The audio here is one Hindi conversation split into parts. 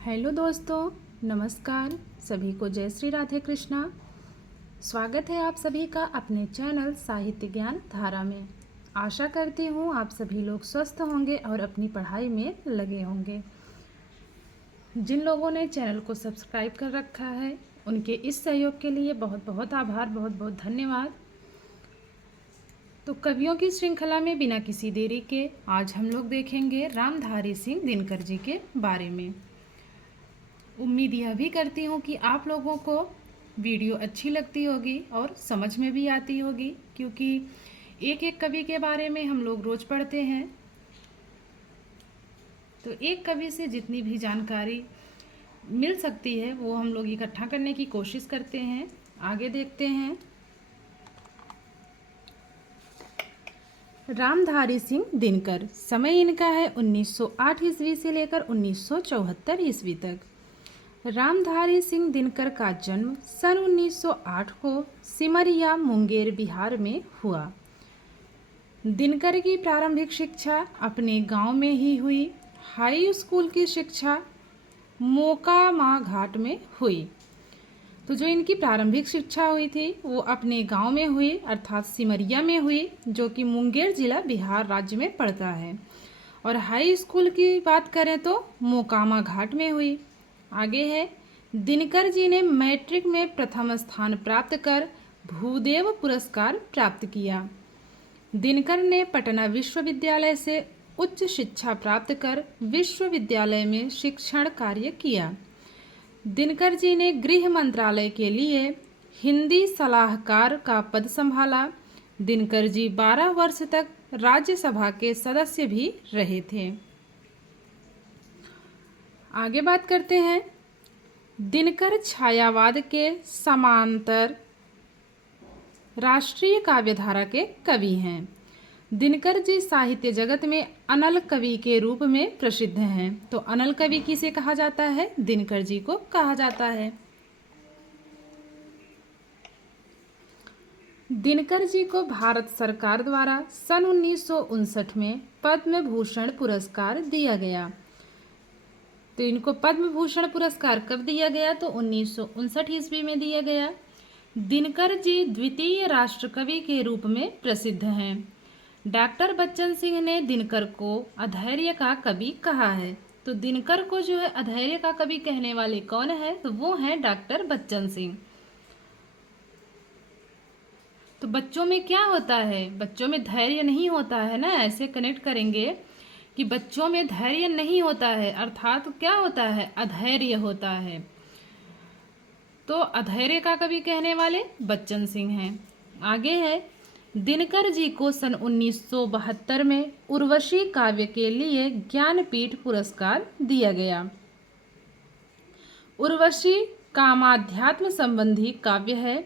हेलो दोस्तों, नमस्कार। सभी को जय श्री राधे कृष्णा। स्वागत है आप सभी का अपने चैनल साहित्य ज्ञान धारा में। आशा करती हूँ आप सभी लोग स्वस्थ होंगे और अपनी पढ़ाई में लगे होंगे। जिन लोगों ने चैनल को सब्सक्राइब कर रखा है उनके इस सहयोग के लिए बहुत बहुत आभार, बहुत बहुत धन्यवाद। तो कवियों की श्रृंखला में बिना किसी देरी के आज हम लोग देखेंगे रामधारी सिंह दिनकर जी के बारे में। उम्मीद यह भी करती हूँ कि आप लोगों को वीडियो अच्छी लगती होगी और समझ में भी आती होगी, क्योंकि एक एक कवि के बारे में हम लोग रोज पढ़ते हैं। तो एक कवि से जितनी भी जानकारी मिल सकती है वो हम लोग इकट्ठा करने की कोशिश करते हैं। आगे देखते हैं। रामधारी सिंह दिनकर, समय इनका है 1908 ईस्वी से लेकर 1974 ईस्वी तक। रामधारी सिंह दिनकर का जन्म सन 1908 को सिमरिया मुंगेर बिहार में हुआ। दिनकर की प्रारंभिक शिक्षा अपने गांव में ही हुई। हाई स्कूल की शिक्षा मोकामा घाट में हुई। तो जो इनकी प्रारंभिक शिक्षा हुई थी वो अपने गांव में हुई, अर्थात सिमरिया में हुई, जो कि मुंगेर जिला बिहार राज्य में पड़ता है। और हाई स्कूल की बात करें तो मोकामा घाट में हुई। आगे है, दिनकर जी ने मैट्रिक में प्रथम स्थान प्राप्त कर भूदेव पुरस्कार प्राप्त किया। दिनकर ने पटना विश्वविद्यालय से उच्च शिक्षा प्राप्त कर विश्वविद्यालय में शिक्षण कार्य किया। दिनकर जी ने गृह मंत्रालय के लिए हिंदी सलाहकार का पद संभाला। दिनकर जी 12 वर्ष तक राज्यसभा के सदस्य भी रहे थे। आगे बात करते हैं। दिनकर छायावाद के समांतर राष्ट्रीय काव्यधारा के कवि हैं। दिनकर जी साहित्य जगत में अनल कवि के रूप में प्रसिद्ध हैं। तो अनल कवि किसे कहा जाता है? दिनकर जी को कहा जाता है। दिनकर जी को भारत सरकार द्वारा सन 1959 में पद्म भूषण पुरस्कार दिया गया। तो इनको पद्म भूषण पुरस्कार कब दिया गया? तो 1959 ईस्वी में दिया गया। दिनकर जी द्वितीय राष्ट्रकवि के रूप में प्रसिद्ध हैं। डॉक्टर बच्चन सिंह ने दिनकर को अधैर्य का कवि कहा है। तो दिनकर को जो है अधैर्य का कवि कहने वाले कौन है? तो वो हैं डॉक्टर बच्चन सिंह। तो बच्चों में क्या होता है? बच्चों में धैर्य नहीं होता है ना, ऐसे कनेक्ट करेंगे कि बच्चों में धैर्य नहीं होता है, अर्थात क्या होता है? अधैर्य होता है। तो अधैर्य का कवि कहने वाले बच्चन सिंह हैं। आगे है, दिनकर जी को सन 1972 में उर्वशी काव्य के लिए ज्ञानपीठ पुरस्कार दिया गया। उर्वशी कामाध्यात्म संबंधी काव्य है।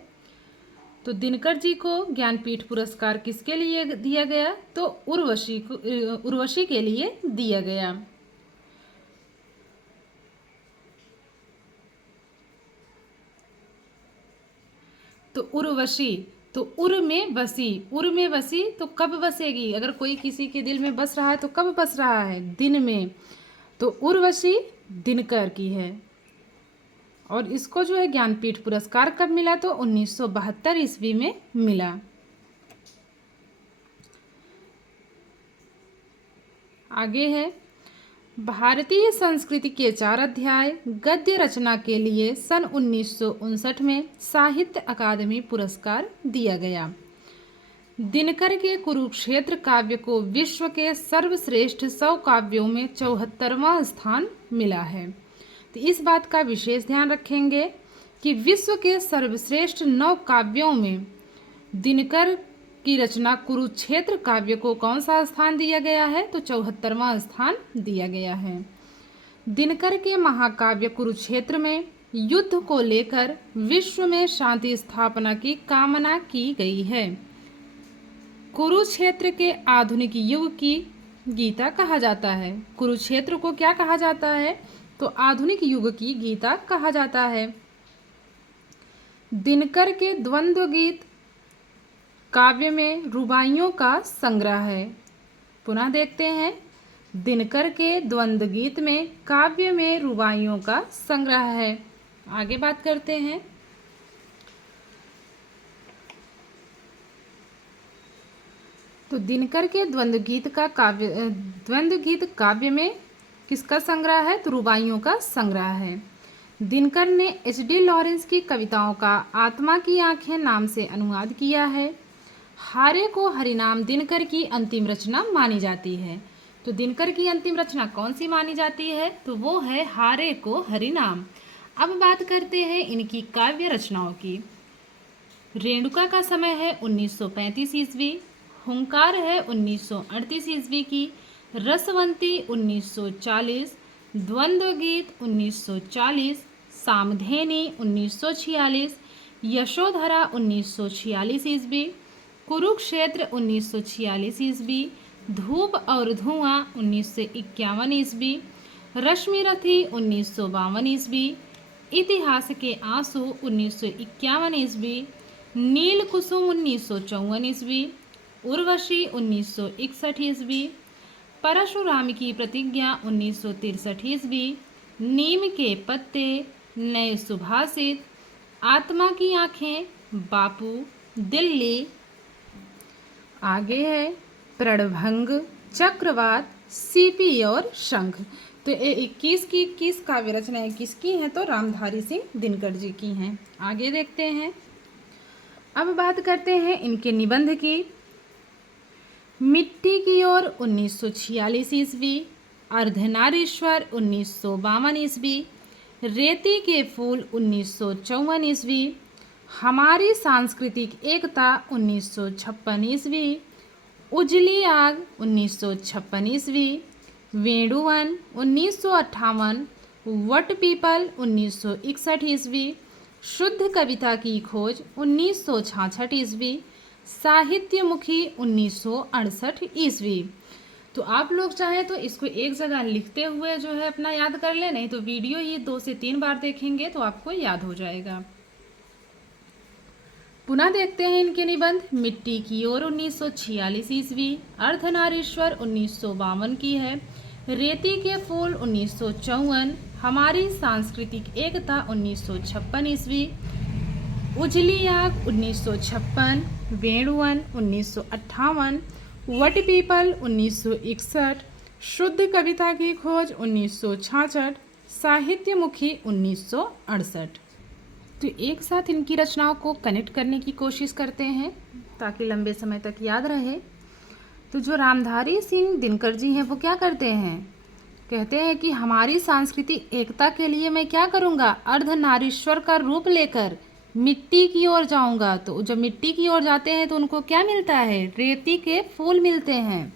तो दिनकर जी को ज्ञानपीठ पुरस्कार किसके लिए दिया गया? तो उर्वशी के लिए दिया गया। तो उर्वशी, तो उर में बसी, उर में बसी तो कब बसेगी? अगर कोई किसी के दिल में बस रहा है तो कब बस रहा है? दिन में। तो उर्वशी दिनकर की है। और इसको जो है ज्ञानपीठ पुरस्कार कब मिला? तो 1972 ईस्वी में मिला। आगे है, भारतीय संस्कृति के 4 अध्याय गद्य रचना के लिए सन 1959 में साहित्य अकादमी पुरस्कार दिया गया। दिनकर के कुरुक्षेत्र काव्य को विश्व के सर्वश्रेष्ठ 100 काव्यों में 74वां स्थान मिला है। तो इस बात का विशेष ध्यान रखेंगे कि विश्व के सर्वश्रेष्ठ 9 काव्यों में दिनकर की रचना कुरुक्षेत्र काव्य को कौन सा स्थान दिया गया है? तो 74वां स्थान दिया गया है। दिनकर के महाकाव्य कुरुक्षेत्र में युद्ध को लेकर विश्व में शांति स्थापना की कामना की गई है। कुरुक्षेत्र के आधुनिक युग की गीता कहा जाता है। कुरुक्षेत्र को क्या कहा जाता है? तो आधुनिक युग की गीता कहा जाता है। दिनकर के द्वंद्व गीत काव्य में रुबाइयों का संग्रह है। पुनः देखते हैं, दिनकर के द्वंद्व गीत में काव्य में रुबाइयों का संग्रह है। आगे बात करते हैं। तो दिनकर के द्वंद्व गीत काव्य में किसका संग्रह है? तो रुबाइयों का संग्रह है। दिनकर ने H.D. लॉरेंस की कविताओं का आत्मा की आंखें नाम से अनुवाद किया है। हारे को हरिनाम दिनकर की अंतिम रचना मानी जाती है। तो दिनकर की अंतिम रचना कौन सी मानी जाती है? तो वो है हारे को हरिनाम। अब बात करते हैं इनकी काव्य रचनाओं की। रेणुका का समय है 1935 ईस्वी, हुंकार है 1938 ईस्वी की, रसवंती 1940, द्वंद्व गीत 1940, सामधेनी 1946, यशोधरा 1946 ईस्वी, कुरुक्षेत्र 1946 ईस्वी, धूप और धुआं 1951 ईस्वी, रश्मिरथी 1952 ईस्वी, इतिहास के आंसू 1951 ईस्वी, नील कुसुम 1954 ईस्वी, उर्वशी 1961 ईस्वी, परशुराम की प्रतिज्ञा 1963 ईस्वी, नीम के पत्ते, नए सुभाषित, आत्मा की आंखें, बापू, दिल्ली। आगे है प्रणभंग, चक्रवात, सीपी और शंख। तो ये 21 की 21 काव्य रचनाएं किसकी हैं? तो रामधारी सिंह दिनकर जी की हैं। आगे देखते हैं। अब बात करते हैं इनके निबंध की। मिट्टी की ओर 1946 ईस्वी, अर्धनारीश्वर 1952 ईस्वी, रेती के फूल 1954 ईस्वी, हमारी सांस्कृतिक एकता 1956 ईस्वी, उजली आग 1956 ईस्वी, वेणुवन 1958, वट पीपल 1961 ईस्वी, शुद्ध कविता की खोज 1966 ईस्वी, साहित्यमुखी 1968 ईस्वी। तो आप लोग चाहें तो इसको एक जगह लिखते हुए जो है अपना याद कर ले, नहीं तो वीडियो ये 2 से 3 बार देखेंगे तो आपको याद हो जाएगा। पुनः देखते हैं इनके निबंध। मिट्टी की ओर 1946 ईस्वी, अर्धनारीश्वर 1952 की है, रेती के फूल 1954, हमारी सांस्कृतिक एकता 1956 ईस्वी, उजली आग 1956, वेणुवन 1958, वट पीपल 1961, शुद्ध कविता की खोज 1966, साहित्यमुखी 1968। तो एक साथ इनकी रचनाओं को कनेक्ट करने की कोशिश करते हैं ताकि लंबे समय तक याद रहे। तो जो रामधारी सिंह दिनकर जी हैं वो क्या करते हैं? कहते हैं कि हमारी सांस्कृतिक एकता के लिए मैं क्या करूँगा? अर्धनारीश्वर का रूप लेकर मिट्टी की ओर जाऊंगा। तो जब मिट्टी की ओर जाते हैं तो उनको क्या मिलता है? रेती के फूल मिलते हैं।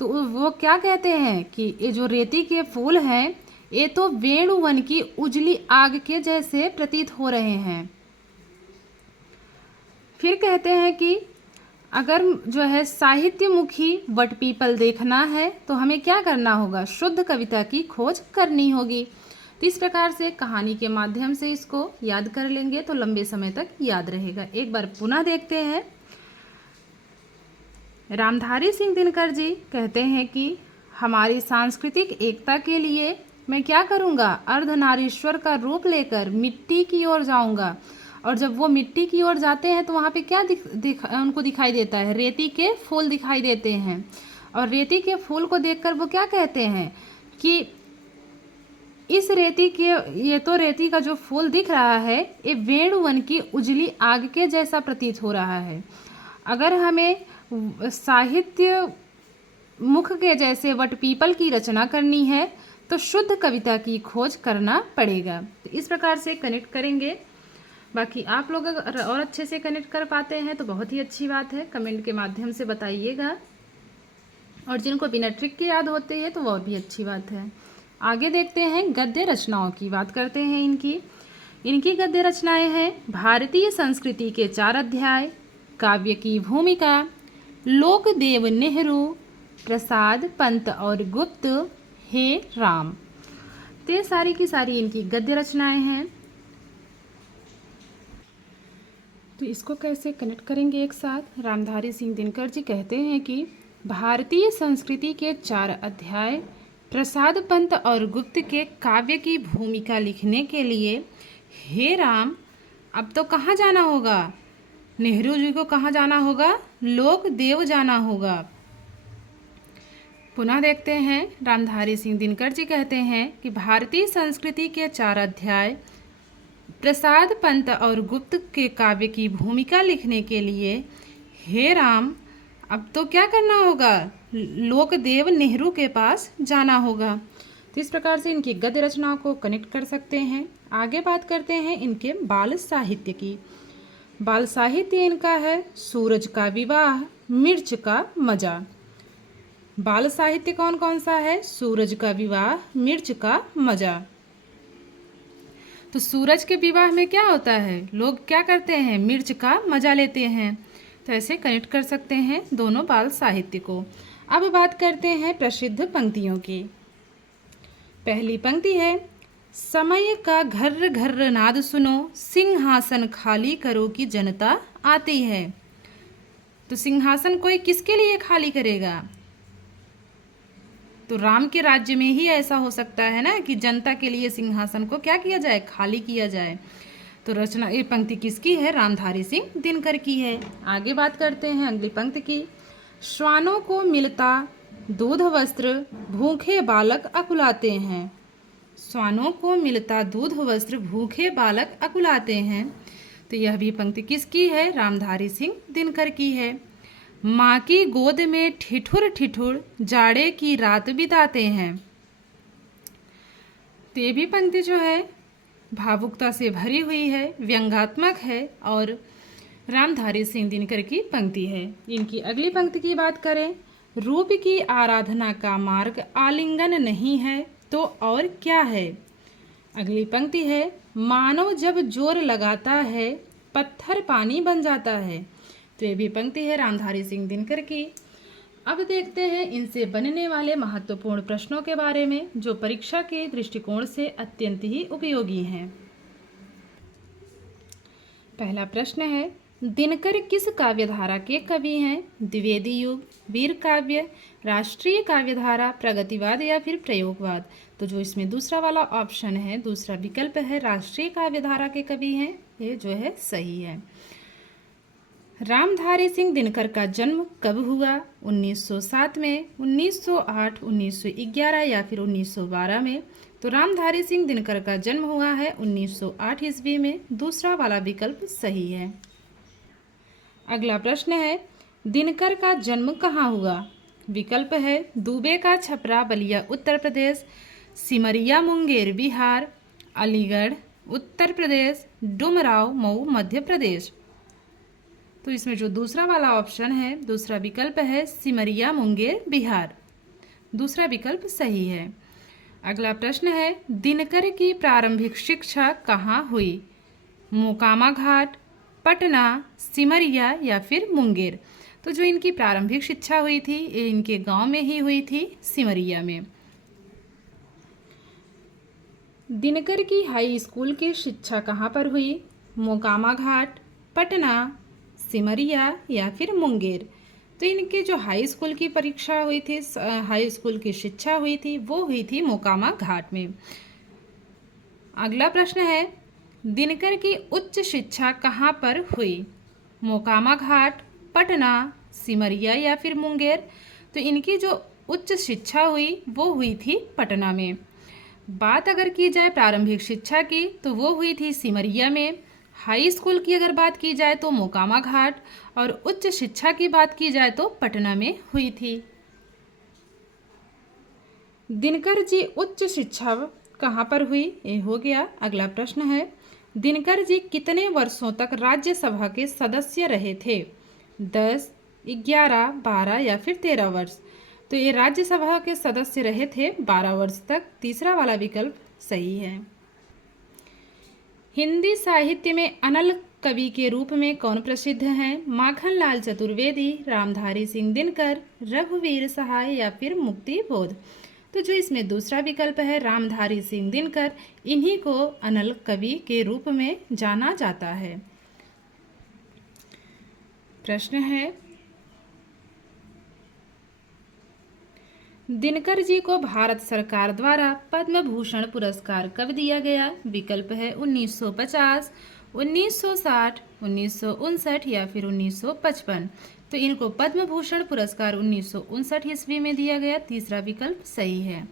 तो वो क्या कहते हैं कि ये जो रेती के फूल हैं ये तो वेणुवन की उजली आग के जैसे प्रतीत हो रहे हैं। फिर कहते हैं कि अगर जो है साहित्यमुखी वट पीपल देखना है तो हमें क्या करना होगा? शुद्ध कविता की खोज करनी होगी। तो इस प्रकार से कहानी के माध्यम से इसको याद कर लेंगे तो लंबे समय तक याद रहेगा। एक बार पुनः देखते हैं। रामधारी सिंह दिनकर जी कहते हैं कि हमारी सांस्कृतिक एकता के लिए मैं क्या करूँगा? अर्धनारीश्वर का रूप लेकर मिट्टी की ओर जाऊँगा। और जब वो मिट्टी की ओर जाते हैं तो वहाँ पे क्या उनको दिखाई देता है? रेती के फूल दिखाई देते हैं। और रेती के फूल को देखकर वो क्या कहते हैं कि इस रेती के, ये तो रेती का जो फूल दिख रहा है ये वेणुवन की उजली आग के जैसा प्रतीत हो रहा है। अगर हमें साहित्य मुख के जैसे वट पीपल की रचना करनी है तो शुद्ध कविता की खोज करना पड़ेगा। तो इस प्रकार से कनेक्ट करेंगे। बाकी आप लोग अगर और अच्छे से कनेक्ट कर पाते हैं तो बहुत ही अच्छी बात है, कमेंट के माध्यम से बताइएगा। और जिनको बिना ट्रिक के याद होते हैं तो वो भी अच्छी बात है। आगे देखते हैं गद्य रचनाओं की बात करते हैं। इनकी गद्य रचनाएं हैं भारतीय संस्कृति के 4 अध्याय, काव्य की भूमिका, लोकदेव नेहरू, प्रसाद पंत और गुप्त, हे राम। तो सारी की सारी इनकी गद्य रचनाएं हैं। तो इसको कैसे कनेक्ट करेंगे एक साथ? रामधारी सिंह दिनकर जी कहते हैं कि भारतीय संस्कृति के 4 अध्याय प्रसाद पंत और गुप्त के काव्य की भूमिका लिखने के लिए हे राम, अब तो कहाँ जाना होगा? नेहरू जी को कहाँ जाना होगा? लोक देव जाना होगा। पुनः देखते हैं, रामधारी सिंह दिनकर जी कहते हैं कि भारतीय संस्कृति के 4 अध्याय प्रसाद पंत और गुप्त के काव्य की भूमिका लिखने के लिए हे राम, अब तो क्या करना होगा? लोकदेव नेहरू के पास जाना होगा। तो इस प्रकार से इनकी गद्य रचनाओं को कनेक्ट कर सकते हैं। आगे बात करते हैं इनके बाल साहित्य की। बाल साहित्य इनका है सूरज का विवाह, मिर्च का मजा। बाल साहित्य कौन कौन सा है? सूरज का विवाह, मिर्च का मजा। तो सूरज के विवाह में क्या होता है? लोग क्या करते हैं? मिर्च का मजा लेते हैं। तो ऐसे कनेक्ट कर सकते हैं दोनों बाल साहित्य को। अब बात करते हैं प्रसिद्ध पंक्तियों की। पहली पंक्ति है, समय का घर्र घर्र नाद सुनो, सिंहासन खाली करो कि जनता आती है। तो सिंहासन कोई किसके लिए खाली करेगा? तो राम के राज्य में ही ऐसा हो सकता है ना कि जनता के लिए सिंहासन को क्या किया जाए? खाली किया जाए। तो रचना ये पंक्ति किसकी है? रामधारी सिंह दिनकर की है। आगे बात करते हैं अगली पंक्ति की। श्वानों को मिलता दूध वस्त्र, भूखे बालक अकुलाते हैं। श्वानों को मिलता दूध वस्त्र, भूखे बालक अकुलाते हैं। तो यह भी पंक्ति किसकी है? रामधारी सिंह दिनकर की है। माँ की गोद में ठिठुर ठिठुर, जाड़े की रात बिताते हैं। तो ये भी पंक्ति जो है भावुकता से भरी हुई है, व्यंग्यात्मक है और रामधारी सिंह दिनकर की पंक्ति है। इनकी अगली पंक्ति की बात करें, रूप की आराधना का मार्ग आलिंगन नहीं है तो और क्या है। अगली पंक्ति है, मानव जब जोर लगाता है, पत्थर पानी बन जाता है। तो ये भी पंक्ति है रामधारी सिंह दिनकर की। अब देखते हैं इनसे बनने वाले महत्वपूर्ण प्रश्नों के बारे में जो परीक्षा के दृष्टिकोण से अत्यंत ही उपयोगी हैं। पहला प्रश्न है, दिनकर किस काव्यधारा के कवि हैं? द्विवेदी युग, वीर काव्य, राष्ट्रीय काव्यधारा, प्रगतिवाद या फिर प्रयोगवाद। तो जो इसमें दूसरा वाला ऑप्शन है, दूसरा विकल्प है, राष्ट्रीय काव्यधारा के कवि हैं, ये जो है सही है। रामधारी सिंह दिनकर का जन्म कब हुआ? 1907 में, 1908, 1911 या फिर 1912 में। तो रामधारी सिंह दिनकर का जन्म हुआ है 1908 ईस्वी में। दूसरा वाला विकल्प सही है। अगला प्रश्न है, दिनकर का जन्म कहाँ हुआ? विकल्प है दुबे का छपरा बलिया उत्तर प्रदेश, सिमरिया मुंगेर बिहार, अलीगढ़ उत्तर प्रदेश, डुमराव मऊ मध्य प्रदेश। तो इसमें जो दूसरा वाला ऑप्शन है, दूसरा विकल्प है सिमरिया मुंगेर बिहार। दूसरा विकल्प सही है। अगला प्रश्न है, दिनकर की प्रारंभिक शिक्षा कहाँ हुई? मोकामा घाट, पटना, सिमरिया या फिर मुंगेर। तो जो इनकी प्रारंभिक शिक्षा हुई थी ये इनके गांव में ही हुई थी, सिमरिया में। दिनकर की हाई स्कूल की शिक्षा कहाँ पर हुई? मोकामा घाट, पटना, सिमरिया या फिर मुंगेर। तो इनके जो हाई स्कूल की परीक्षा हुई थी, हाई स्कूल की शिक्षा हुई थी, वो हुई थी मोकामा घाट में। अगला प्रश्न है, दिनकर की उच्च शिक्षा कहाँ पर हुई? मोकामा घाट, पटना, सिमरिया या फिर मुंगेर। तो इनकी जो उच्च शिक्षा हुई वो हुई थी पटना में। बात अगर की जाए प्रारंभिक शिक्षा की तो वो हुई थी सिमरिया में। हाई स्कूल की अगर बात की जाए तो मोकामा घाट और उच्च शिक्षा की बात की जाए तो पटना में हुई थी। दिनकर जी उच्च शिक्षा कहाँ पर हुई? ये हो गया। अगला प्रश्न है, दिनकर जी कितने वर्षों तक राज्यसभा के सदस्य रहे थे? 10, 11, 12 या फिर 13 वर्ष। तो ये राज्यसभा के सदस्य रहे थे 12 वर्ष तक। तीसरा वाला विकल्प सही है। हिंदी साहित्य में अनल कवि के रूप में कौन प्रसिद्ध हैं? माखनलाल चतुर्वेदी, रामधारी सिंह दिनकर, रघुवीर सहाय या फिर मुक्ति बोध। तो जो इसमें दूसरा विकल्प है रामधारी सिंह दिनकर, इन्हीं को अनल कवि के रूप में जाना जाता है। प्रश्न है, दिनकर जी को भारत सरकार द्वारा पद्म भूषण पुरस्कार कब दिया गया? विकल्प है 1950, 1960, 1959 या फिर 1955। तो इनको पद्म भूषण पुरस्कार 1959 ईस्वी में दिया गया। तीसरा विकल्प सही है।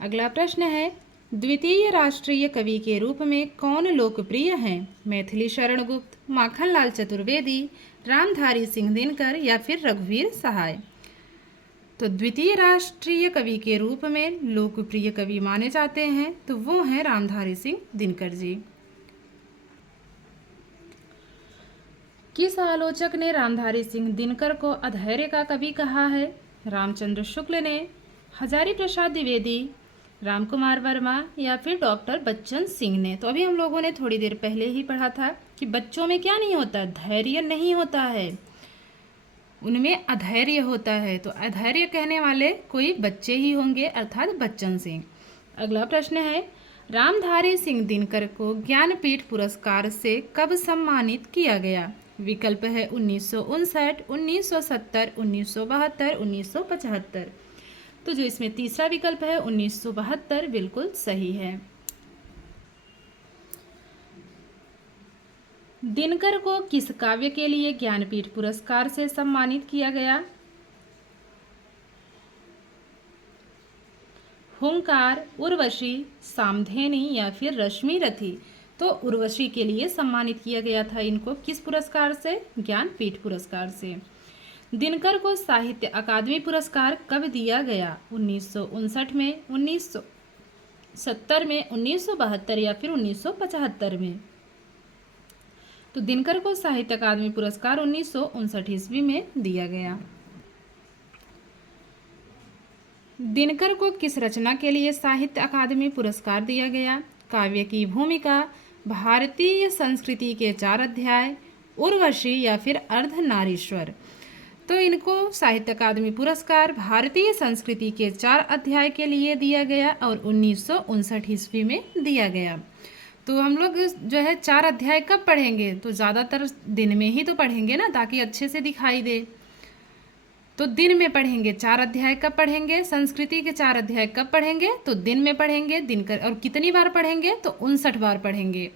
अगला प्रश्न है, द्वितीय राष्ट्रीय कवि के रूप में कौन लोकप्रिय हैं? मैथिली शरण गुप्त, माखनलाल चतुर्वेदी, रामधारी सिंह दिनकर या फिर रघुवीर सहाय। तो द्वितीय राष्ट्रीय कवि के रूप में लोकप्रिय कवि माने जाते हैं तो वो हैं रामधारी सिंह दिनकर जी। किस आलोचक ने रामधारी सिंह दिनकर को अधैर्य का कवि कहा है? रामचंद्र शुक्ल ने, हजारी प्रसाद द्विवेदी, रामकुमार वर्मा या फिर डॉक्टर बच्चन सिंह ने। तो अभी हम लोगों ने थोड़ी देर पहले ही पढ़ा था कि बच्चों में क्या नहीं होता? धैर्य नहीं होता है, उनमें अधैर्य होता है। तो अधैर्य कहने वाले कोई बच्चे ही होंगे, अर्थात बच्चन सिंह। अगला प्रश्न है, रामधारी सिंह दिनकर को ज्ञानपीठ पुरस्कार से कब सम्मानित किया गया? विकल्प है 1959, 1970, 1972, 1975। तो जो इसमें तीसरा विकल्प है 1972 बिल्कुल सही है। दिनकर को किस काव्य के लिए ज्ञानपीठ पुरस्कार से सम्मानित किया गया? हुंकार, उर्वशी, सामधेनी या फिर रश्मि रथी। तो उर्वशी के लिए सम्मानित किया गया था इनको। किस पुरस्कार से? ज्ञानपीठ पुरस्कार से। दिनकर को साहित्य अकादमी पुरस्कार कब दिया गया? 1959 में, 1970 में, 1972 या फिर 1975 में। तो दिनकर को साहित्य अकादमी पुरस्कार 1959 ईस्वी में दिया गया। दिनकर को किस रचना के लिए साहित्य अकादमी पुरस्कार दिया गया? काव्य की भूमिका, भारतीय संस्कृति के 4 अध्याय, उर्वशी या फिर अर्धनारीश्वर। तो इनको साहित्य अकादमी पुरस्कार भारतीय संस्कृति के 4 अध्याय के लिए दिया गया और 1959 ईस्वी में दिया गया। तो हम लोग जो है 4 अध्याय कब पढ़ेंगे? तो ज़्यादातर दिन में ही तो पढ़ेंगे ना, ताकि अच्छे से दिखाई दे। तो दिन में पढ़ेंगे। 4 अध्याय कब पढ़ेंगे? संस्कृति के 4 अध्याय कब पढ़ेंगे? तो दिन में पढ़ेंगे। दिनकर और कितनी बार पढ़ेंगे? तो 59 बार पढ़ेंगे।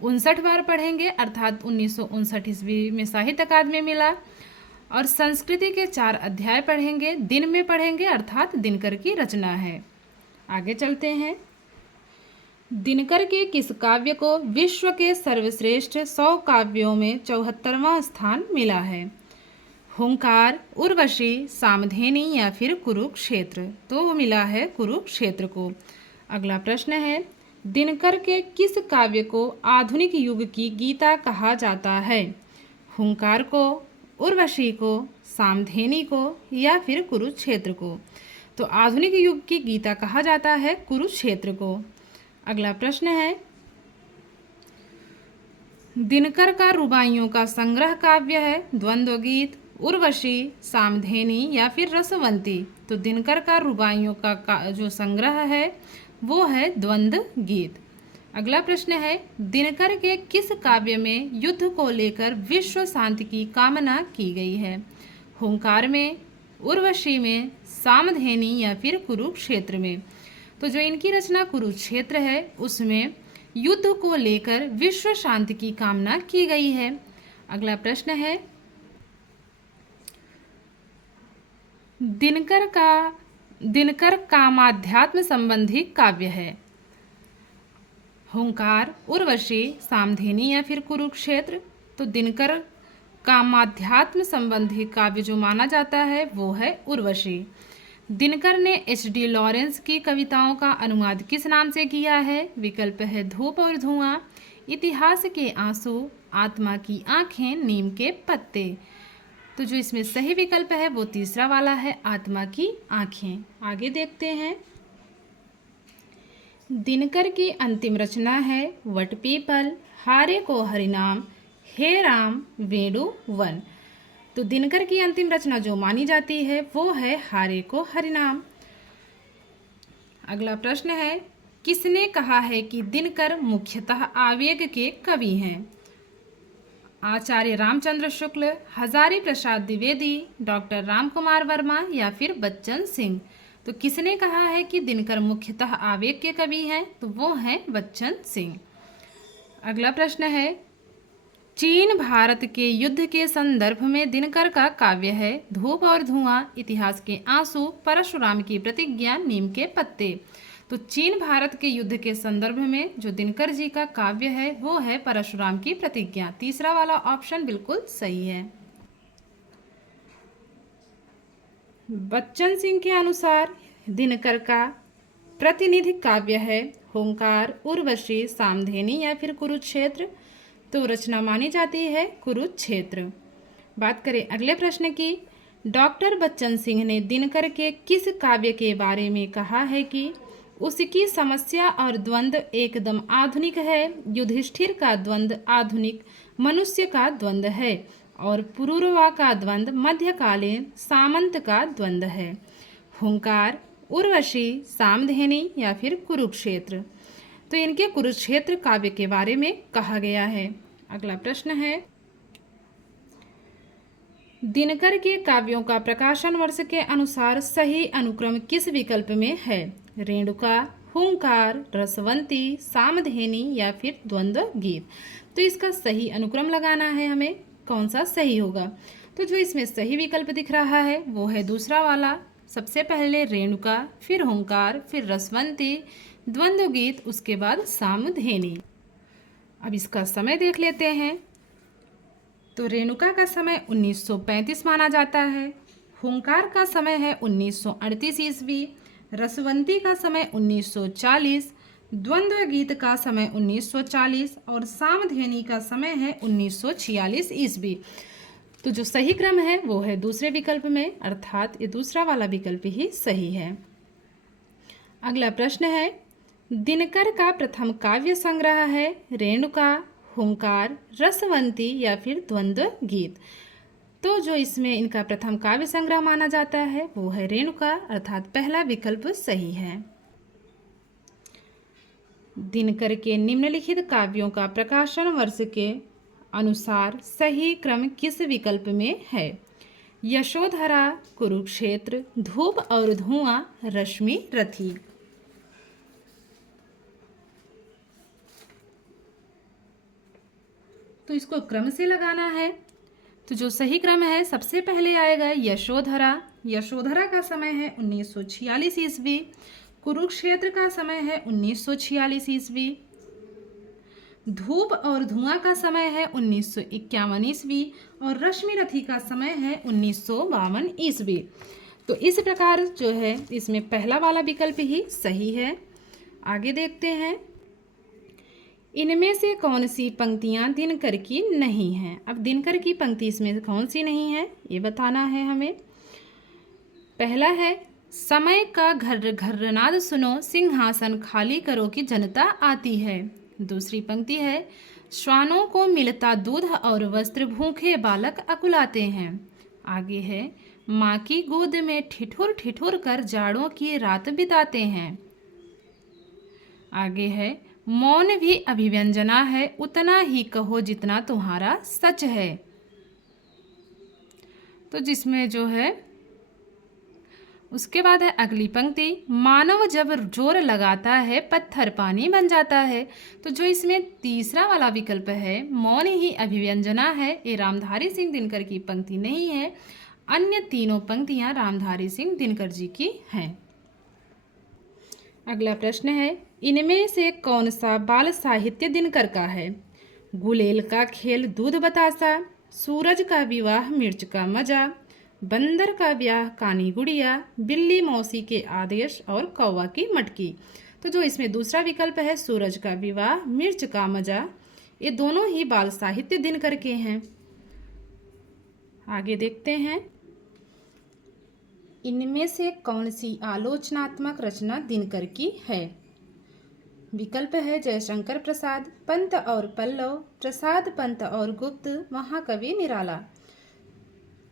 59 बार पढ़ेंगे, अर्थात 1959 ईस्वी में साहित्य अकादमी मिला। और संस्कृति के 4 अध्याय पढ़ेंगे, दिन में पढ़ेंगे, अर्थात दिनकर की रचना है। आगे चलते हैं। दिनकर के किस काव्य को विश्व के सर्वश्रेष्ठ 100 काव्यों में 74वां स्थान मिला है? हुंकार, उर्वशी, सामधेनी या फिर कुरुक्षेत्र। तो वो मिला है कुरुक्षेत्र को। अगला प्रश्न है, दिनकर के किस काव्य को आधुनिक युग की गीता कहा जाता है? हुंकार को, उर्वशी को, सामधेनी को या फिर कुरुक्षेत्र को। तो आधुनिक युग की गीता कहा जाता है कुरुक्षेत्र को। अगला प्रश्न है, दिनकर का रुबाइयों का संग्रह काव्य है द्वंद्व गीत, उर्वशी, सामधेनी या फिर रसवंती। तो दिनकर का रुबाइयों का जो संग्रह है वो है द्वंद्व गीत। अगला प्रश्न है, दिनकर के किस काव्य में युद्ध को लेकर विश्व शांति की कामना की गई है? हुंकार में, उर्वशी में, सामधेनी या फिर कुरुक्षेत्र में। तो जो इनकी रचना कुरुक्षेत्र है उसमें युद्ध को लेकर विश्व शांति की कामना की गई है। अगला प्रश्न है, दिनकर कामाध्यात्म संबंधी काव्य है? हुंकार, उर्वशी, सामधेनी या फिर कुरुक्षेत्र। तो दिनकर कामाध्यात्म संबंधी काव्य जो माना जाता है वो है उर्वशी। दिनकर ने H.D. लॉरेंस की कविताओं का अनुवाद किस नाम से किया है? विकल्प है धूप और धुआं, इतिहास के आंसू, आत्मा की आंखें, नीम के पत्ते। तो जो इसमें सही विकल्प है वो तीसरा वाला है, आत्मा की आंखें। आगे देखते हैं। दिनकर की अंतिम रचना है वटपीपल, हारे को हरिनाम, हे राम, वेणु वन। तो दिनकर की अंतिम रचना जो मानी जाती है वो है हारे को हरिनाम। अगला प्रश्न है, किसने कहा है कि दिनकर मुख्यतः आवेग के कवि हैं? आचार्य रामचंद्र शुक्ल, हजारी प्रसाद द्विवेदी, डॉक्टर रामकुमार वर्मा या फिर बच्चन सिंह। तो किसने कहा है कि दिनकर मुख्यतः आवेग के कवि हैं? तो वो हैं बच्चन सिंह। अगला प्रश्न है, चीन भारत के युद्ध के संदर्भ में दिनकर का काव्य है धूप और धुआं, इतिहास के आंसू, परशुराम की प्रतिज्ञा, नीम के पत्ते। तो चीन भारत के युद्ध के संदर्भ में जो दिनकर जी का काव्य है वो है परशुराम की प्रतिज्ञा। तीसरा वाला ऑप्शन बिल्कुल सही है। बच्चन सिंह के अनुसार दिनकर का प्रतिनिधि काव्य है हुंकार, उर्वशी, सामधेनी या फिर कुरुक्षेत्र। तो रचना मानी जाती है कुरुक्षेत्र। बात करें अगले प्रश्न की, डॉक्टर बच्चन सिंह ने दिनकर के किस काव्य के बारे में कहा है कि उसकी समस्या और द्वंद्व एकदम आधुनिक है। युधिष्ठिर का द्वंद्व आधुनिक मनुष्य का द्वंद्व है और पुरूरवा का द्वंद्व मध्यकालीन सामंत का द्वंद्व है। हुंकार, उर्वशी, सामधेनी या फिर कुरुक्षेत्र। तो इनके कुरुक्षेत्र काव्य के बारे में कहा गया है। अगला प्रश्न है, दिनकर के काव्यों का प्रकाशन वर्ष के अनुसार सही अनुक्रम किस विकल्प में है? रेणुका, हुंकार, रसवंती, सामधेनी या फिर द्वंद्व गीत। तो इसका सही अनुक्रम लगाना है हमें, कौन सा सही होगा। तो जो इसमें सही विकल्प दिख रहा है वो है दूसरा वाला। सबसे पहले रेणुका, फिर हुंकार, फिर रसवंती, द्वंद्व गीत, उसके बाद सामधेनी। अब इसका समय देख लेते हैं। तो रेणुका का समय 1935 माना जाता है, हुंकार का समय है 1938 ईस्वी, रसवंती का समय 1940, द्वंद्व गीत का समय 1940 और सामधेनी का समय है 1946 ईस्वी। तो जो सही क्रम है वो है दूसरे विकल्प में, अर्थात ये दूसरा वाला विकल्प ही सही है। अगला प्रश्न है, दिनकर का प्रथम काव्य संग्रह है रेणुका, हुंकार, रसवंती या फिर द्वंद्व गीत। तो जो इसमें इनका प्रथम काव्य संग्रह माना जाता है वो है रेणुका, अर्थात पहला विकल्प सही है। दिनकर के निम्नलिखित काव्यों का प्रकाशन वर्ष के अनुसार सही क्रम किस विकल्प में है? यशोधरा, कुरुक्षेत्र, धूप और धुआं, रश्मि रथी। तो इसको क्रम से लगाना है। तो जो सही क्रम है सबसे पहले आएगा यशोधरा। यशोधरा का समय है 1946 ईस्वी, कुरुक्षेत्र का समय है 1946 ईस्वी, धूप और धुआं का समय है 1951 ईस्वी और रश्मि रथी का समय है 1952 ईस्वी। तो इस प्रकार जो है इसमें पहला वाला विकल्प ही सही है। आगे देखते हैं, इनमें से कौन सी पंक्तियां दिनकर की नहीं हैं? अब दिनकर की पंक्ति इसमें कौन सी नहीं है ये बताना है हमें। पहला है, समय का घर्र घर्रनाद सुनो, सिंहासन खाली करो कि जनता आती है। दूसरी पंक्ति है, श्वानों को मिलता दूध और वस्त्र, भूखे बालक अकुलाते हैं। आगे है, माँ की गोद में ठिठुर ठिठुर कर जाड़ों की रात बिताते हैं। आगे है, मौन भी अभिव्यंजना है, उतना ही कहो जितना तुम्हारा सच है। तो जिसमें जो है उसके बाद है अगली पंक्ति, मानव जब जोर लगाता है पत्थर पानी बन जाता है। तो जो इसमें तीसरा वाला विकल्प है मौन ही अभिव्यंजना है, ये रामधारी सिंह दिनकर की पंक्ति नहीं है। अन्य तीनों पंक्तियां रामधारी सिंह दिनकर जी की हैं। अगला प्रश्न है, इनमें से कौन सा बाल साहित्य दिनकर का है? गुलेल का खेल दूध बतासा, सूरज का विवाह मिर्च का मजा, बंदर का ब्याह कानी गुड़िया, बिल्ली मौसी के आदेश और कौवा की मटकी। तो जो इसमें दूसरा विकल्प है सूरज का विवाह मिर्च का मजा, ये दोनों ही बाल साहित्य दिनकर के हैं। आगे देखते हैं, इनमें से कौन सी आलोचनात्मक रचना दिनकर की है? विकल्प है जयशंकर प्रसाद, पंत और पल्लव, प्रसाद पंत और गुप्त, महाकवि निराला।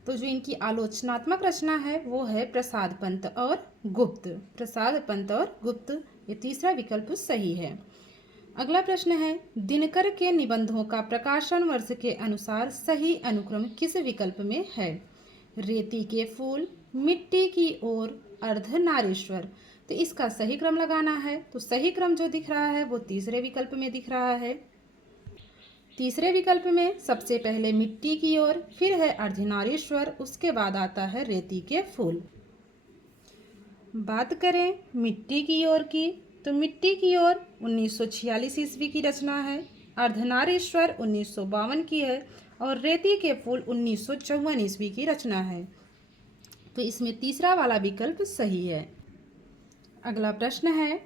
तो जो इनकी आलोचनात्मक रचना है वो है प्रसाद पंत और गुप्त। प्रसाद पंत और गुप्त, ये तीसरा विकल्प सही है। अगला प्रश्न है, दिनकर के निबंधों का प्रकाशन वर्ष के अनुसार सही अनुक्रम किस विकल्प में है? रेती के फूल, मिट्टी की ओर, अर्धनारीश्वर। तो इसका सही क्रम लगाना है। तो सही क्रम जो दिख रहा है वो तीसरे विकल्प में दिख रहा है। तीसरे विकल्प में सबसे पहले मिट्टी की ओर, फिर है अर्धनारीश्वर, उसके बाद आता है रेती के फूल। बात करें मिट्टी की ओर की, तो मिट्टी की ओर 1946 ईस्वी की रचना है, अर्धनारीश्वर 1952 की है और रेती के फूल 1954 ईस्वी की रचना है। तो इसमें तीसरा वाला विकल्प सही है। अगला प्रश्न है,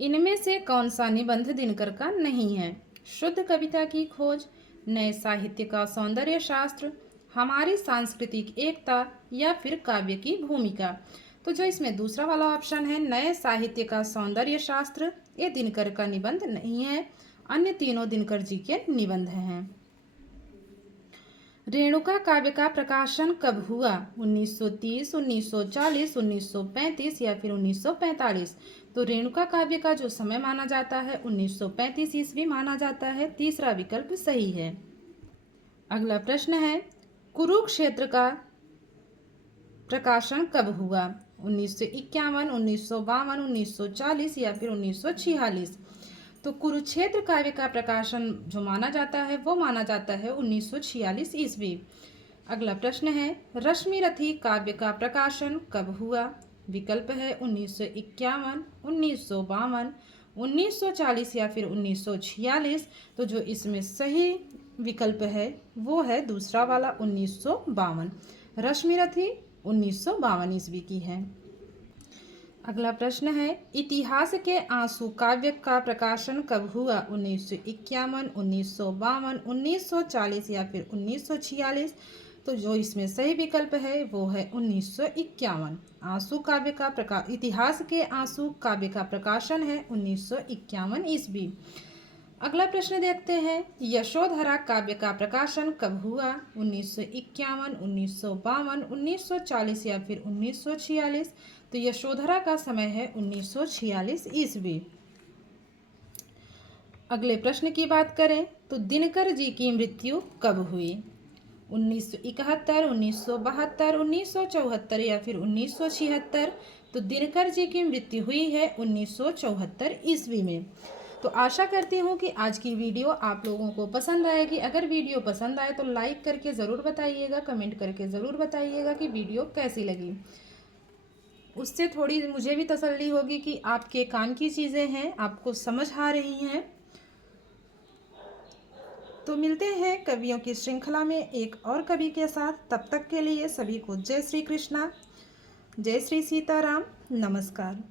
इनमें से कौन सा निबंध दिनकर का नहीं है? शुद्ध कविता की खोज, नए साहित्य का सौंदर्य शास्त्र, हमारी सांस्कृतिक एकता या फिर काव्य की भूमिका। तो जो इसमें दूसरा वाला ऑप्शन है नए साहित्य का सौंदर्य शास्त्र, ये दिनकर का निबंध नहीं है। अन्य तीनों दिनकर जी के निबंध हैं। रेणुका काव्य का प्रकाशन कब हुआ? 1930, 1940, 1935 या फिर 1945। तो रेणुका काव्य का जो समय माना जाता है 1935 ईस्वी माना जाता है। तीसरा विकल्प सही है। अगला प्रश्न है, कुरुक्षेत्र का प्रकाशन कब हुआ? 1951, 1952, 1940 या फिर 1946। तो कुरुक्षेत्र काव्य का प्रकाशन जो माना जाता है वो माना जाता है 1946 ईस्वी। अगला प्रश्न है, रश्मिरथी काव्य का प्रकाशन कब हुआ? विकल्प है 1951, 1952, 1940 या फिर 1946। तो जो इसमें सही विकल्प है वो है दूसरा वाला 1952। रश्मिरथी 1952 ईस्वी की है। अगला प्रश्न है, इतिहास के आंसू काव्य का प्रकाशन कब हुआ? 1951, 1952, 1940 या फिर 1946। तो जो इसमें सही विकल्प है वो है 1951। आंसू काव्य का इतिहास के आंसू काव्य का प्रकाशन है 1951 ईस्वी। अगला प्रश्न देखते हैं, यशोधरा काव्य का प्रकाशन कब हुआ? 1951, 1952, 1940 या फिर 1946। तो यशोधरा का समय है 1946 ईस्वी। अगले प्रश्न की बात करें तो दिनकर जी की मृत्यु कब हुई? 1971, 1972, 1974 या फिर 1976। तो दिनकर जी की मृत्यु हुई है 1974 ईस्वी में। तो आशा करती हूँ कि आज की वीडियो आप लोगों को पसंद आएगी। अगर वीडियो पसंद आए तो लाइक करके ज़रूर बताइएगा, कमेंट करके ज़रूर बताइएगा कि वीडियो कैसी लगी। उससे थोड़ी मुझे भी तसल्ली होगी कि आपके काम की चीज़ें हैं, आपको समझ आ रही हैं। तो मिलते हैं कवियों की श्रृंखला में एक और कवि के साथ। तब तक के लिए सभी को जय श्री कृष्णा, जय श्री सीताराम, नमस्कार।